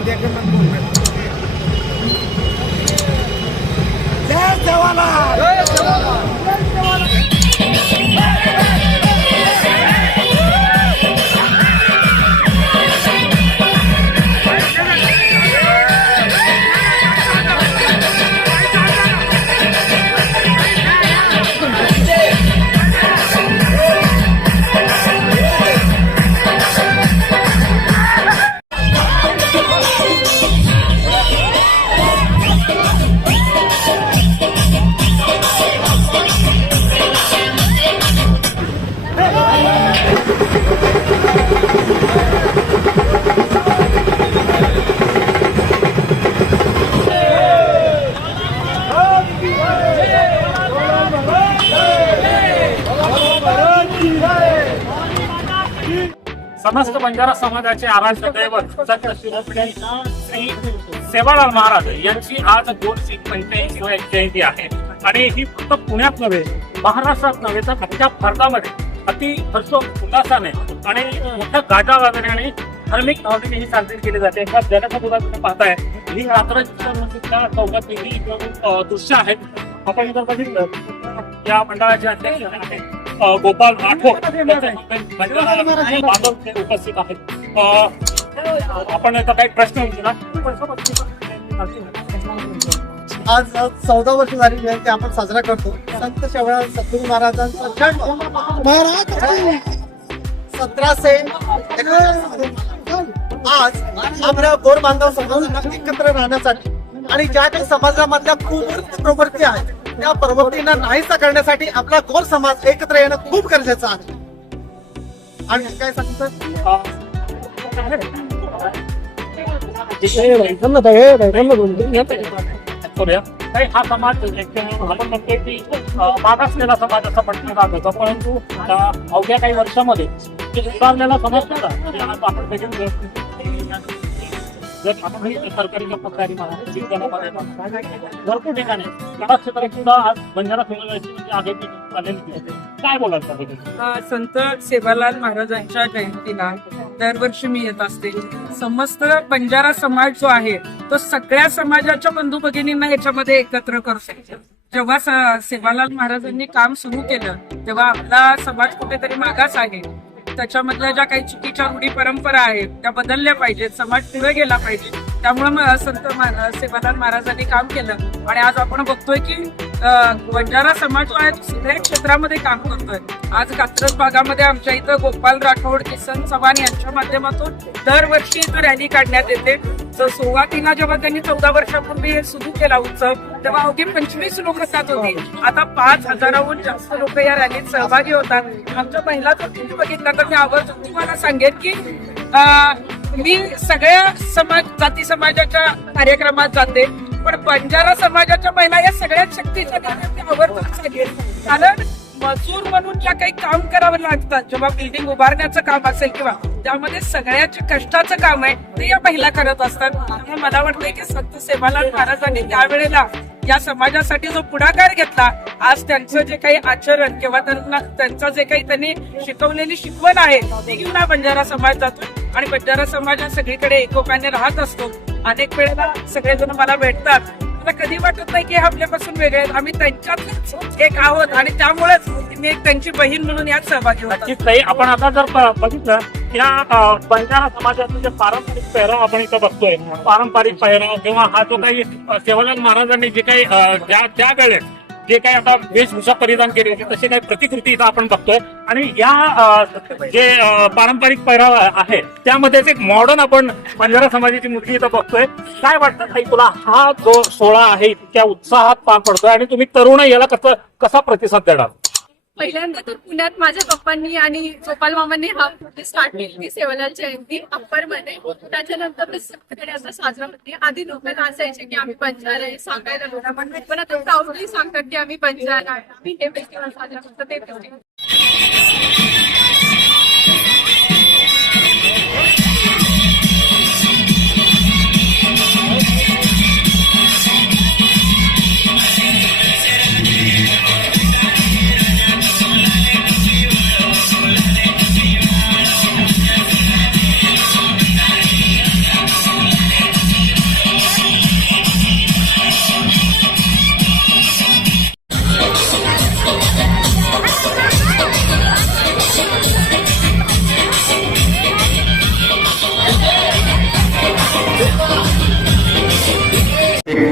India के मन जय जवाहरलाल समस्त बंजारा समाजाचे आराध्य दैवत संत शिरोमणी श्री सेवालाल महाराज यांची आज दोनशे पंच्याऐंशी जयंती आहे. आणि ही फक्त पुण्यात नव्हे महाराष्ट्रात नव्हे तर अख्ख्या भारतामध्ये अति हर्ष उल्हासाने आणि मोठ्या गाजावाजण्याने धार्मिक भावनेने ही साजरी केली जाते. एका जनसमुदाय तुम्ही पाहताय ही रात्र त्या चौकात वेगळी दृश्य आहेत आपण इथं बघितलं या मंडळाचे अध्यक्ष आहेत. गोपाल राठोड बांधव ते उपस्थित आहेत. आपण आता काही प्रश्न विचारा आज चौदा वर्ष झाली जयंती आपण साजरा करतो. संत शेवळा सद्गुरू महाराजांचा जन्म. महाराज सतराशे आज आपल्या गोर बांधव समाजाला एकत्र राहण्यासाठी आणि ज्या काही समाजामधल्या खूप प्रवृत्ती आहेत त्या प्रवृत्तींना नाहीसा करण्यासाठी आपला गोर समाज एकत्र येणं खूप गरजेचं आहे. आणि काय सांगतो? अ, हा समाज आपण म्हणतोय की मागासलेला समाज असं म्हटलं जात. होतं परंतु अवघ्या काही वर्षामध्ये सुधारलेला समाज नव्हता. म्हणजे आपण जर आपण सरकारी कर्मचारी म्हणा, शिक्षणामध्ये म्हणा, भरपूर ठिकाणी कला क्षेत्रात सुद्धा आज बंजारा समाजाची म्हणजे आघाडी आलेली दिसते. काय बोलाल त्याबद्दल? संत सेवालाल महाराजांच्या जयंतीला दरवर्षी मी येत असते. समस्त बंजारा समाज जो आहे तो सगळ्या समाजाच्या बंधू भगिनींना याच्यामध्ये एकत्र करू शकतो जेव्हा सेवालाल महाराजांनी काम सुरू केलं तेव्हा आपला समाज कुठेतरी मागास आहे. त्याच्यामधल्या ज्या काही चुकीच्या रूढी परंपरा आहेत त्या बदलल्या पाहिजेत समाज पुढे गेला पाहिजे. त्यामुळे संत सेवादान महाराजांनी काम केलं. आणि आज आपण बघतोय की बंजारा समाज जो आहे तो क्षेत्रामध्ये काम करतोय. आज कात्रज भागामध्ये आमच्या इथं गोपाल राठोड किसन चव्हाण यांच्या माध्यमातून दरवर्षी इथं रॅली काढण्यात येते. तर सुरुवातीला जेव्हा त्यांनी चौदा वर्षापूर्वी हे सुरू केला उत्सव तेव्हा अवघी पंचवीस लोक त्यात होती. आता पाच हजाराहून जास्त लोक या रॅलीत सहभागी होतात. आमच्या महिला तुम्ही बघितला तर मी आवर्जून तुम्हाला सांगेन की मी सगळ्या समाज जाती समाजाच्या कार्यक्रमात जाते. पण बंजारा समाजाच्या महिला या सगळ्यात शक्तीच्या मी कारण मजूर म्हणून ज्या काही काम करावं लागतात जेव्हा बिल्डिंग उभारण्याचं काम असेल किंवा त्यामध्ये सगळ्याच्या कष्टाचं काम आहे ते या महिला करत असतात. त्यामुळे मला वाटतंय की संत सेवालाल महाराजांनी त्यावेळेला या समाजासाठी जो पुढाकार घेतला आज त्यांचं जे काही आचरण किंवा त्यांना त्यांचं जे काही त्यांनी शिकवलेली शिकवण आहे ती घेऊन हा बंजारा समाज जातो आणि बंजारा समाज हा सगळीकडे एकोप्याने राहत असतो. अनेक वेळेला सगळेजण मला भेटतात. मला कधी वाटत नाही की हे आपल्यापासून वेगळे आहेत. आम्ही त्यांच्यातच एक आहोत आणि त्यामुळेच मी एक त्यांची बहीण म्हणून यात सहभागी होतो नक्कीच आपण आता जर प- बघितलं या बंजारा समाजाचं जे पारंपरिक पेहराव आपण इथं बघतोय पारंपरिक पेहराव किंवा हा जो काही अ, सेवालाल महाराजांनी जे काही ज्या त्या वेळेस जे काही आता वेशभूषा परिधान केली होती तशी काही प्रतिकृती इथं आपण बघतोय. आणि या जे पारंपरिक पेहराव आहे त्यामध्येच एक मॉडर्न आपण बंजारा समाजाची मुलगी इथं बघतोय. काय वाटतं ताई तुला? हा जो सोहळा आहे इतक्या उत्साहात पार पडतोय आणि तुम्ही तरुण याला कसं कसा प्रतिसाद देणार? पहिल्यांदा तर पुण्यात माझ्या पप्पांनी आणि गोपाल मामांनी हा स्टार्ट केली ती सेवालाल जयंती अप्परमध्ये. त्याच्यानंतर सगळीकडे आता साजरा होते आधी लोक असायचे की आम्ही बंजारा आहे सांगायला लोक पण पण आता प्राऊडली सांगतात की आम्ही बंजारा आहे. आम्ही हे फेस्टिवल साजरा करतो ते फेस्टिवल